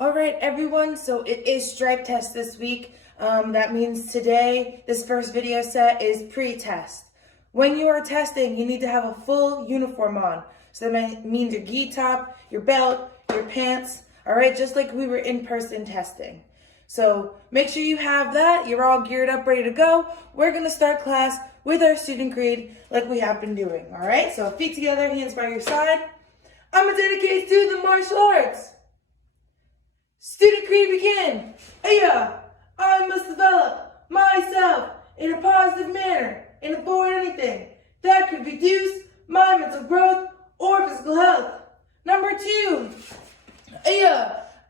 All right, everyone, so it is stripe test this week. That means today, this first video set is pre-test. When you are testing, you need to have a full uniform on. So that means your gi top, your belt, your pants, all right, just like we were in-person testing. So make sure you have that. You're all geared up, ready to go. We're gonna start class with our student creed like we have been doing, all right? So feet together, hands by your side. I'm gonna dedicate to the martial arts. Student creed begin. I must develop myself in a positive manner and avoid anything that could reduce my mental growth or physical health. Number 2,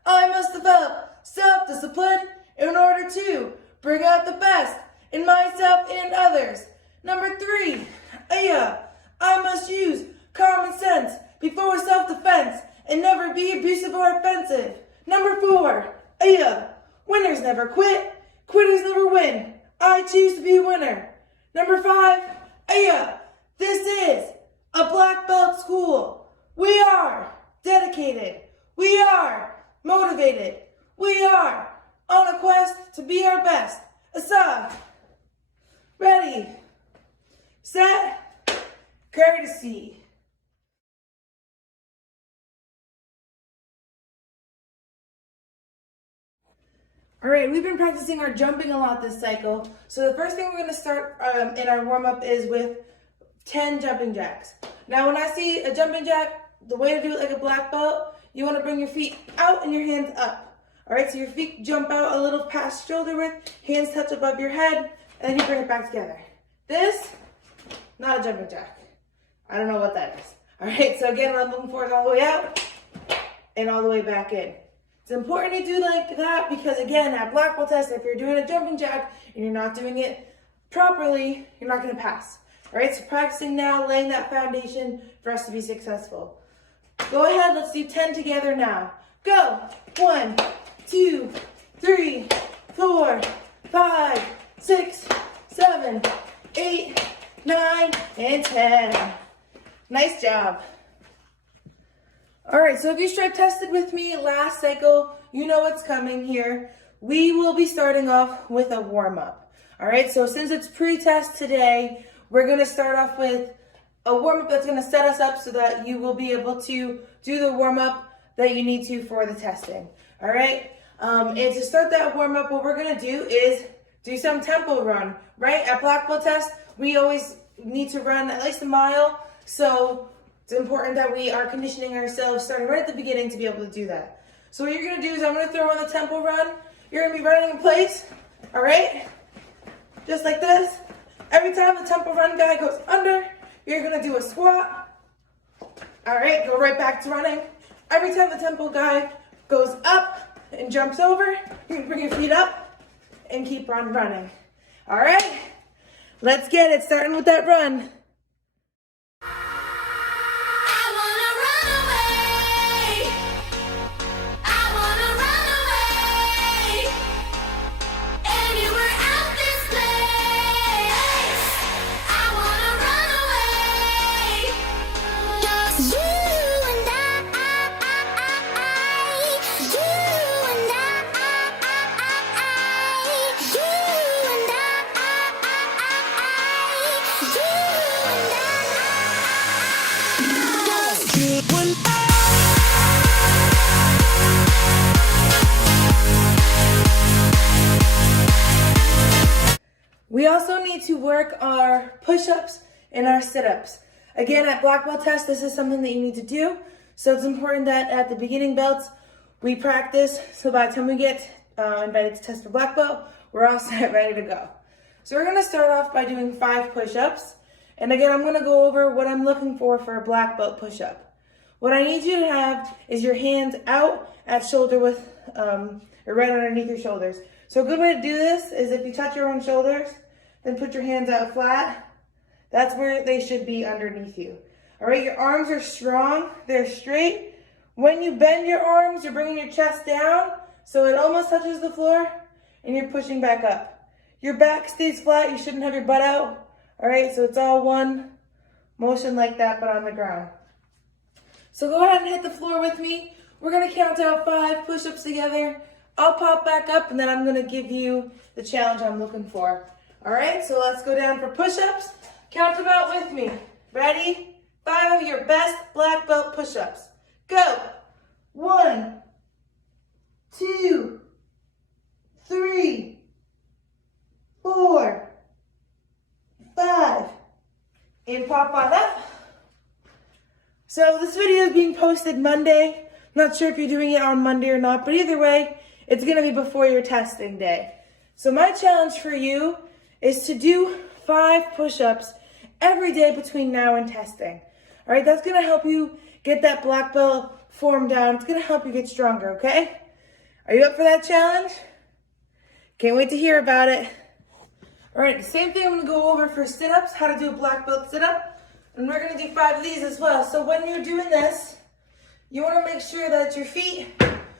I must develop self-discipline in order to bring out the best in myself and others. Number 3, I must use common sense before self-defense and never be abusive or offensive. Number 4, winners never quit, quitters never win. I choose to be a winner. Number 5, this is a black belt school. We are dedicated. We are motivated. We are on a quest to be our best. Asa, ready, set, courtesy. All right, we've been practicing our jumping a lot this cycle. So the first thing we're gonna start in our warm-up is with 10 jumping jacks. Now, when I see a jumping jack, the way to do it like a black belt, you wanna bring your feet out and your hands up. All right, so your feet jump out a little past shoulder width, hands touch above your head, and then you bring it back together. This, not a jumping jack. I don't know what that is. All right, so again, what I'm looking for is all the way out and all the way back in. It's important to do like that because, again, at black belt test, if you're doing a jumping jack and you're not doing it properly, you're not going to pass. All right, so practicing now, laying that foundation for us to be successful. Go ahead, let's do 10 together now. Go. 1, 2, 3, 4, 5, 6, 7, 8, 9, and 10. Nice job. All right, so if you stripe tested with me last cycle, you know what's coming here. We will be starting off with a warm-up. All right, so since it's pre-test today, we're gonna start off with a warm-up that's gonna set us up so that you will be able to do the warm-up that you need to for the testing. All right, and to start that warm-up, what we're gonna do is do some tempo run, right? At black belt test, we always need to run at least a mile, so it's important that we are conditioning ourselves starting right at the beginning to be able to do that. So what you're gonna do is I'm gonna throw on the tempo run. You're gonna be running in place, all right? Just like this. Every time the tempo run guy goes under, you're gonna do a squat. All right, go right back to running. Every time the tempo guy goes up and jumps over, you can bring your feet up and keep on running. All right, let's get it, starting with that run. We also need to work our push-ups and our sit-ups. Again, at black belt test, this is something that you need to do. So it's important that at the beginning belts, we practice. So by the time we get invited to test for black belt, we're all set, ready to go. So we're gonna start off by doing 5 push-ups. And again, I'm gonna go over what I'm looking for a black belt push-up. What I need you to have is your hands out at shoulder width, or right underneath your shoulders. So a good way to do this is if you touch your own shoulders, then put your hands out flat. That's where they should be underneath you. All right, your arms are strong, they're straight. When you bend your arms, you're bringing your chest down so it almost touches the floor and you're pushing back up. Your back stays flat, you shouldn't have your butt out. All right, so it's all one motion like that, but on the ground. So go ahead and hit the floor with me. We're gonna count out 5 push-ups together. I'll pop back up and then I'm gonna give you the challenge I'm looking for. All right, so let's go down for push-ups. Count them out with me. Ready? 5 of your best black belt push-ups. Go. 1, 2, 3, 4, 5. And pop on up. So this video is being posted Monday. I'm not sure if you're doing it on Monday or not, but either way, it's gonna be before your testing day. So my challenge for you is to do 5 push-ups every day between now and testing. All right, that's gonna help you get that black belt form down. It's gonna help you get stronger, okay? Are you up for that challenge? Can't wait to hear about it. All right, the same thing I'm gonna go over for sit-ups, how to do a black belt sit-up. And we're gonna do 5 of these as well. So when you're doing this, you wanna make sure that your feet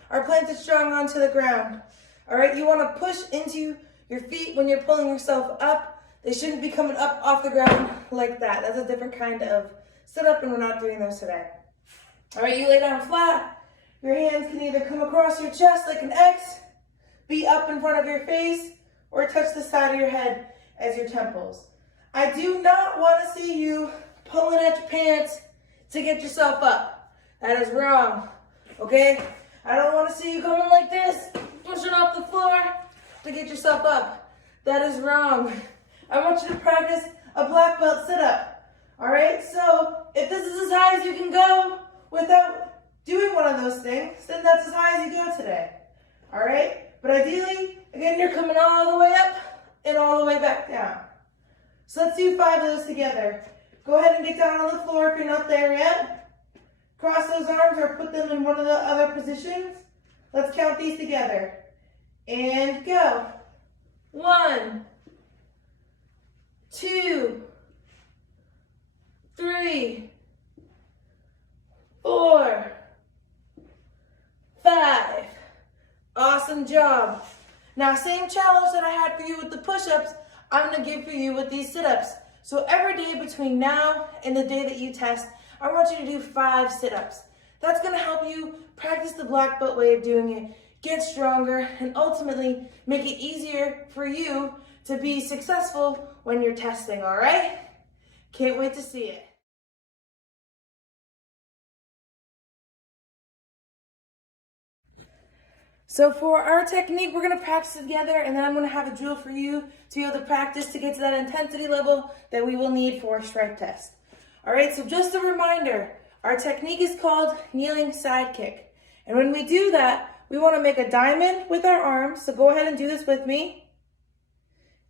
are planted strong onto the ground. All right, you wanna push into your feet when you're pulling yourself up. They shouldn't be coming up off the ground like that. That's a different kind of sit-up and we're not doing those today. All right, you lay down flat. Your hands can either come across your chest like an X, be up in front of your face, or touch the side of your head as your temples. I do not wanna see you pulling at your pants to get yourself up. That is wrong, okay? I don't want to see you going like this, pushing off the floor to get yourself up. That is wrong. I want you to practice a black belt sit-up, all right? So if this is as high as you can go without doing one of those things, then that's as high as you go today, all right? But ideally, again, you're coming all the way up and all the way back down. So let's do 5 of those together. Go ahead and get down on the floor if you're not there yet. Cross those arms or put them in one of the other positions. Let's count these together. And go. 1, 2, 3, 4, 5. Awesome job. Now, same challenge that I had for you with the push-ups, I'm gonna give for you with these sit-ups. So every day between now and the day that you test, I want you to do 5 sit-ups. That's gonna help you practice the black belt way of doing it, get stronger, and ultimately make it easier for you to be successful when you're testing, all right? Can't wait to see it. So for our technique, we're gonna practice together and then I'm gonna have a drill for you to be able to practice to get to that intensity level that we will need for a strength test. All right, so just a reminder, our technique is called kneeling side kick. And when we do that, we wanna make a diamond with our arms. So go ahead and do this with me.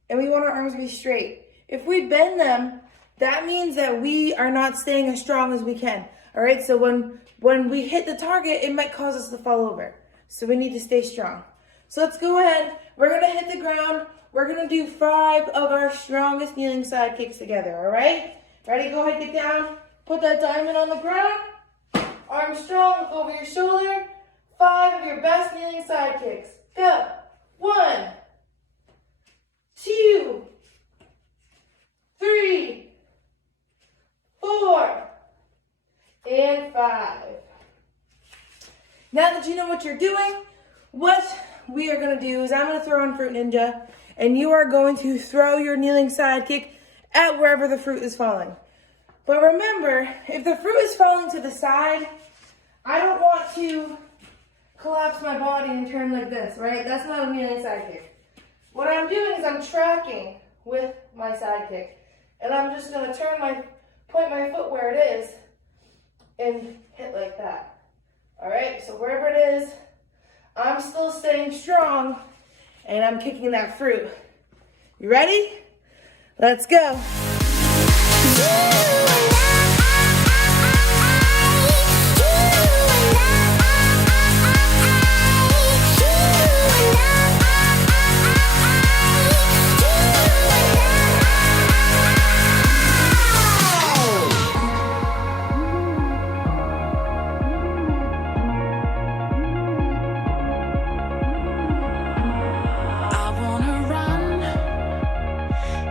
And we want our arms to be straight. If we bend them, that means that we are not staying as strong as we can. All right, so when we hit the target, it might cause us to fall over. So we need to stay strong. So let's go ahead. We're gonna hit the ground. We're gonna do 5 of our strongest kneeling side kicks together, all right? Ready, go ahead, get down. Put that diamond on the ground. Arms strong, look over your shoulder. 5 of your best kneeling side kicks. Go. 1, 2, 3, 4, and 5. Now that you know what you're doing, what we are gonna do is I'm gonna throw on Fruit Ninja, and you are going to throw your kneeling side kick at wherever the fruit is falling. But remember, if the fruit is falling to the side, I don't want to collapse my body and turn like this, right? That's not a kneeling side kick. What I'm doing is I'm tracking with my side kick, and I'm just gonna point my foot where it is and hit like that. All right, so wherever it is, I'm still staying strong and I'm kicking that fruit. You ready? Let's go.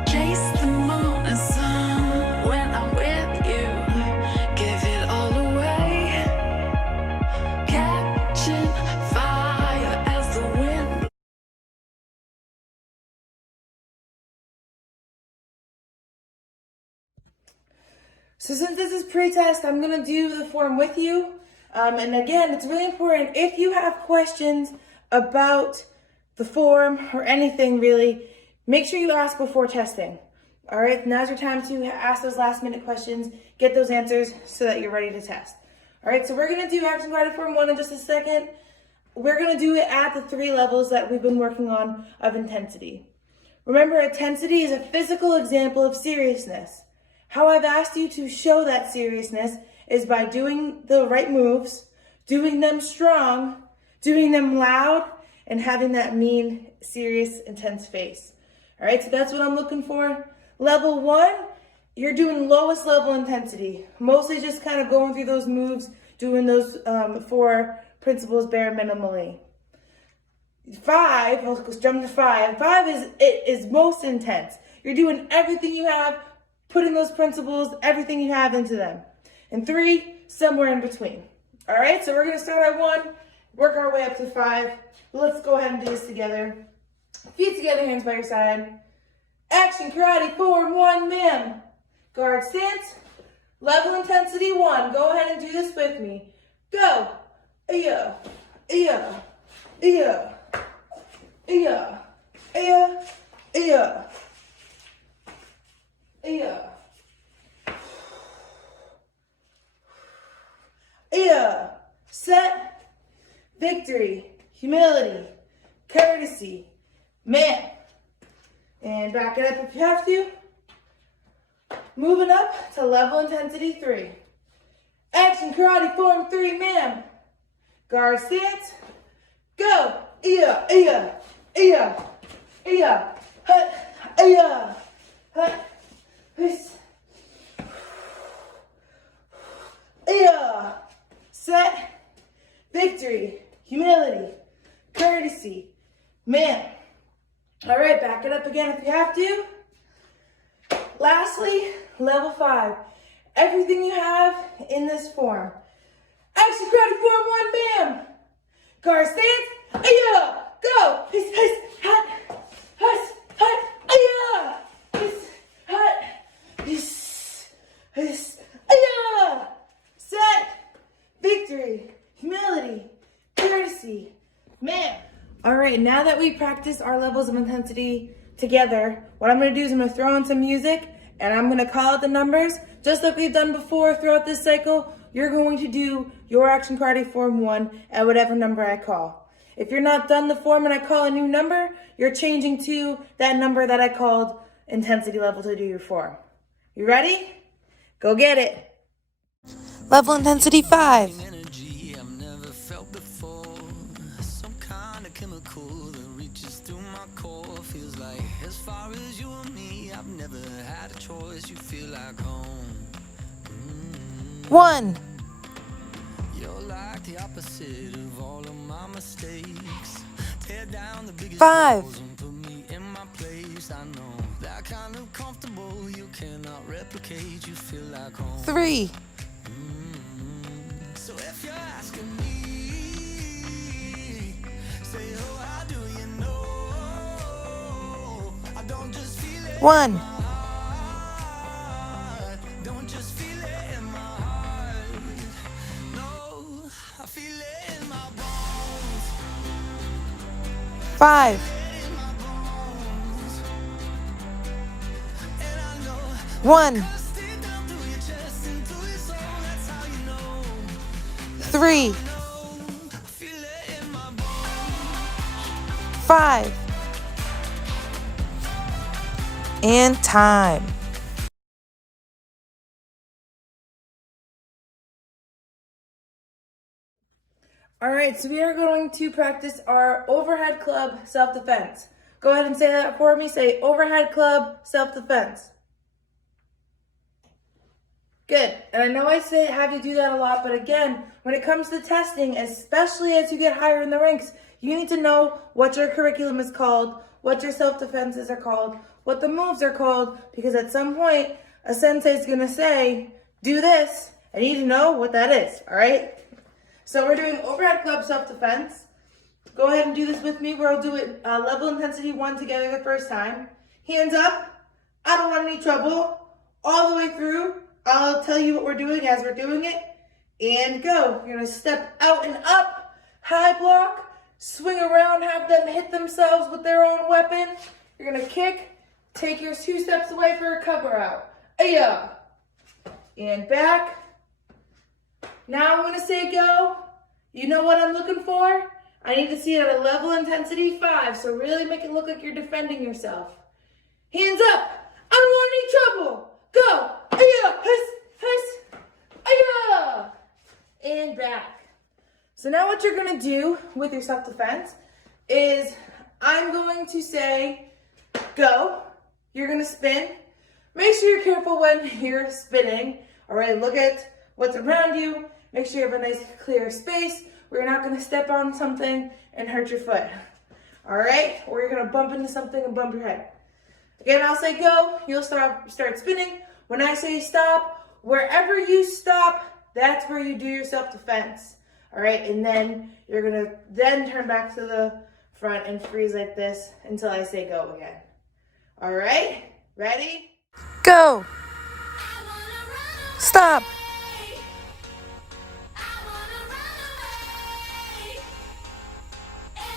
Chase the moon and So since this is pre-test, I'm gonna do the form with you. And again, it's really important, if you have questions about the form or anything really, make sure you ask before testing. All right, now's your time to ask those last minute questions, get those answers so that you're ready to test. All right, so we're gonna do action guided form 1 in just a second. We're gonna do it at the 3 levels that we've been working on of intensity. Remember, intensity is a physical example of seriousness. How I've asked you to show that seriousness is by doing the right moves, doing them strong, doing them loud, and having that mean, serious, intense face. All right, so that's what I'm looking for. Level 1, you're doing lowest level intensity, mostly just kind of going through those moves, doing those 4 principles bare minimally. 5, let's jump to 5. 5 is most intense. You're doing everything you have, putting those principles, everything you have into them. And 3, somewhere in between. All right, so we're gonna start at 1, work our way up to 5. Let's go ahead and do this together. Feet together, hands by your side. Action, karate, form 1, ma'am. Guard stance, level intensity 1. Go ahead and do this with me. Go. Yeah, yeah, yeah, yeah, yeah, yeah, yeah. Yeah. Set, victory, humility, courtesy, man. And back it up if you have to. Moving up to level intensity 3. Action, karate, form 3, ma'am. Guard stance. Go. Yeah, yeah, yeah, yeah. Hut, yeah, hut, this. Yeah. Set, victory, humility, courtesy, man. All right, back it up again if you have to. Lastly, level 5. Everything you have in this form. Action, karate, form 1, bam. Guard stance, yeah, go. Hut, hut, hut, yeah. Hut, yeah. Set, victory, humility, courtesy, man. All right, now that we practiced our levels of intensity together, what I'm gonna do is I'm gonna throw in some music and I'm gonna call out the numbers. Just like we've done before throughout this cycle, you're going to do your action karate form 1 at whatever number I call. If you're not done the form and I call a new number, you're changing to that number that I called intensity level to do your form. You ready? Go get it. Level intensity 5. Energy I've never felt before. Some kind of chemical that reaches through my core. Feels like as far as you and me, I've never had a choice. You feel like home. 1. You're like the opposite of all of my mistakes. Tear down the biggest 5. walls and put me in my place. I know that kind of comfortable you cannot replicate. You feel like home. 3. So if you're asking me, say, oh, how do you know? I don't just feel it 1. in my heart. Don't just feel it in my heart. No, I feel it in my bones. 5. In my bones. And I know 1. stick down through your chest and through your soul. That's how you know. 3. 5. And time. All right, so we are going to practice our overhead club self-defense. Go ahead and say that for me. Say overhead club self-defense. Good. And I know I say have you do that a lot, but again, when it comes to testing, especially as you get higher in the ranks, you need to know what your curriculum is called, what your self-defenses are called, what the moves are called, because at some point, a sensei is going to say, do this, and you need to know what that is, all right? So we're doing overhead club self-defense. Go ahead and do this with me. We'll do it level intensity 1 together the first time. Hands up. I don't want any trouble. All the way through. I'll tell you what we're doing as we're doing it. And go. You're going to step out and up, high block, swing around, have them hit themselves with their own weapon. You're going to kick, take your 2 steps away for a cover out. Aya. And back. Now I'm going to say go. You know what I'm looking for? I need to see it at a level intensity 5, so really make it look like you're defending yourself. Hands up. I don't want any trouble. Go. Aya. Hiss. Hiss. Aya. And back. So now what you're going to do with your self-defense is I'm going to say go. You're going to spin. Make sure you're careful when you're spinning. All right, look at what's around you. Make sure you have a nice clear space where you're not going to step on something and hurt your foot. All right, or you're going to bump into something and bump your head. Again, I'll say go. You'll start spinning. When I say stop, wherever you stop, that's where you do your self-defense. All right, and then you're going to then turn back to the front and freeze like this until I say go again. All right, ready? Go. Stop.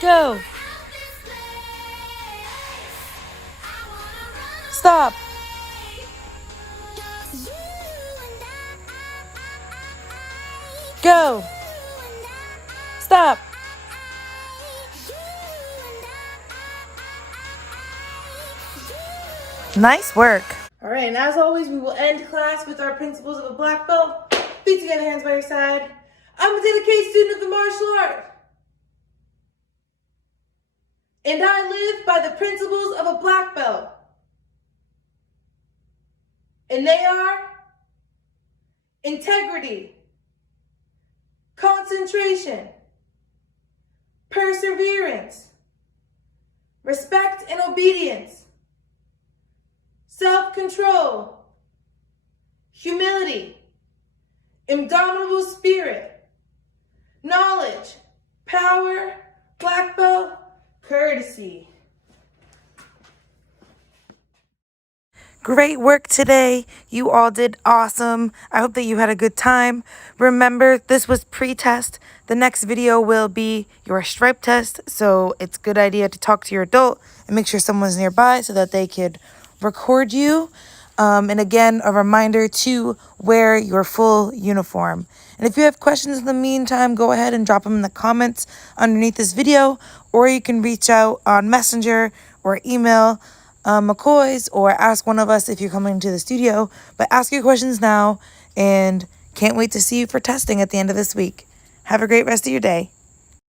Go. Stop. Go. Stop. Nice work. All right, and as always, we will end class with our principles of a black belt. Feet together, hands by your side. I'm a dedicated student of the martial art. And I live by the principles of a black belt. And they are integrity, concentration, perseverance, respect and obedience, self-control, humility, indomitable spirit, knowledge, power, black belt, courtesy. Great work today. You all did awesome. I hope that you had a good time. Remember, this was pre-test. The next video will be your stripe test. So it's a good idea to talk to your adult and make sure someone's nearby so that they could record you. And again, a reminder to wear your full uniform. And if you have questions in the meantime, go ahead and drop them in the comments underneath this video, or you can reach out on Messenger or email McCoy's, or ask one of us if you're coming to the studio. But ask your questions now, and can't wait to see you for testing at the end of this week. Have a great rest of your day.